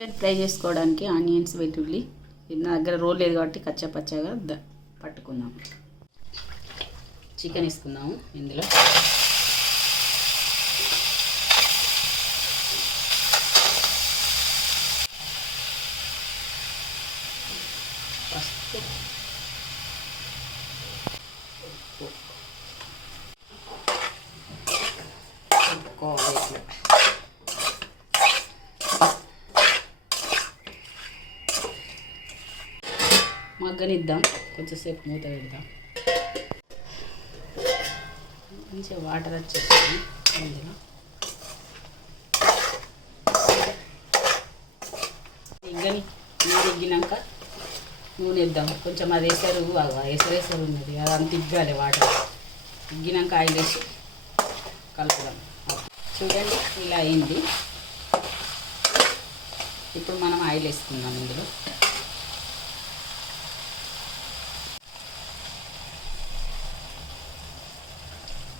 Chicken fry చేసుకోవడానికి onions వెల్లుల్లి నా దగ్గర రోల్ లేదు కాబట్టి కచ్చా పచ్చగా పట్టుకుందాం. చికెన్ వేసుకుందాము ఇందులో. పసుపు, మగ్గనిద్దాం, కొంచెంసేపు మూత పెడదాం. మంచిగా వాటర్ వచ్చేస్తాయి ఇందులో. నీరు ఎగ్గినాక నూనె వేద్దాం. కొంచెం అది ఎసరు ఉన్నది అది అంత ఇగ్గాలి. వాటర్ ఇగ్గినాక ఆయిల్ వేసి కలుపుదాం. చూడండి ఇలా అయింది. ఇప్పుడు మనం ఆయిల్ వేసుకుందాం ఇందులో.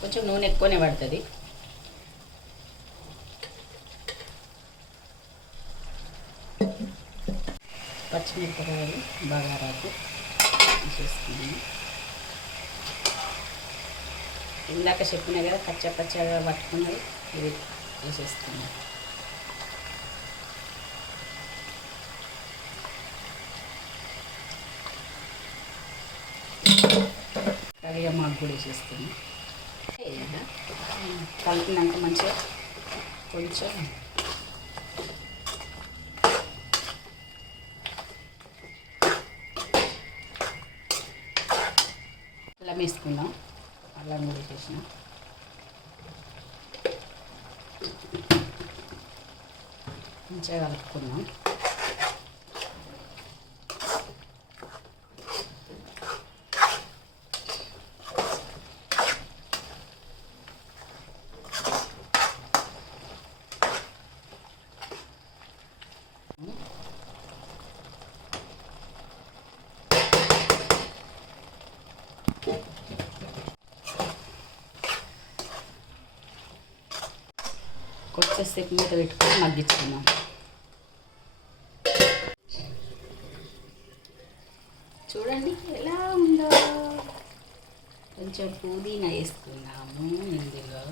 కొంచెం నూనె ఎక్కువనే పడుతుంది. పచ్చిమిరపకాయలు బగారాకు వేసేసుకున్నాను. ఇందాక చెప్పినా కదా కచ్చా పచ్చగా పట్టుకున్నది, ఇది వేసేసుకున్నాను. కరివేపాకు కూడా వేసేస్తాను. కలిపినాక మంచిగా కొంచెం అల్లం వేసుకుందాం. అల్లం కూడా వేసేసిన మంచిగా కలుపుకుందాం. కొంచెంసేపు మీద పెట్టుకొని మగ్గించుకుందాం. చూడండి ఎలా ఉందో. కొంచెం పుదీనా వేసుకున్నాము ఇందులో.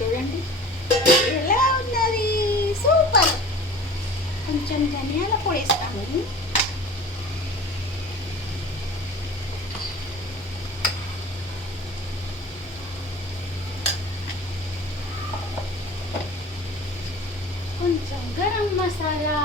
చూడండి ఎలా ఉన్నది, సూపర్. కొంచెం ధనియాల పొడి వేస్తాము. కొంచెం గరం మసాలా,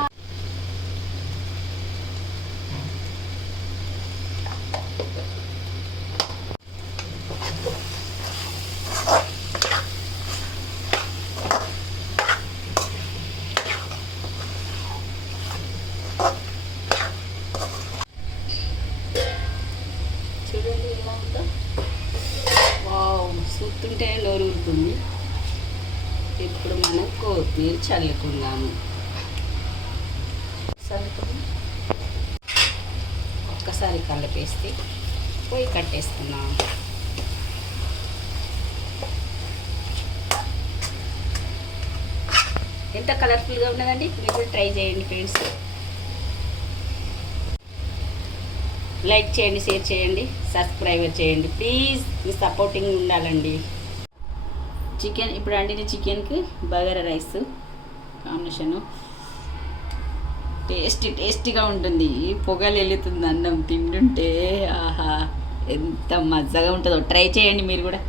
చూస్తుంటే నోరు ఊరుతుంది. ఇప్పుడు మనం కొత్తిమీర చల్లుకుందాము. ఒక్కసారి కలిపేస్తే పొయ్యి కట్టేసుకున్నాం. ఎంత కలర్ఫుల్గా ఉన్నదండి. మీరు కూడా ట్రై చేయండి ఫ్రెండ్స్. లైక్ చేయండి, షేర్ చేయండి, సబ్స్క్రైబ్ చేయండి ప్లీజ్. మీ సపోర్టింగ్ ఉండాలండి. చికెన్ ఇప్పుడు వండిన చికెన్కి బగారా రైస్ కాంబినేషను టేస్టీగా ఉంటుంది. పొగలు వెళ్తుంది అన్నం తింటుంటే. ఆహా ఎంత మజాగా ఉంటుందో. ట్రై చేయండి మీరు కూడా.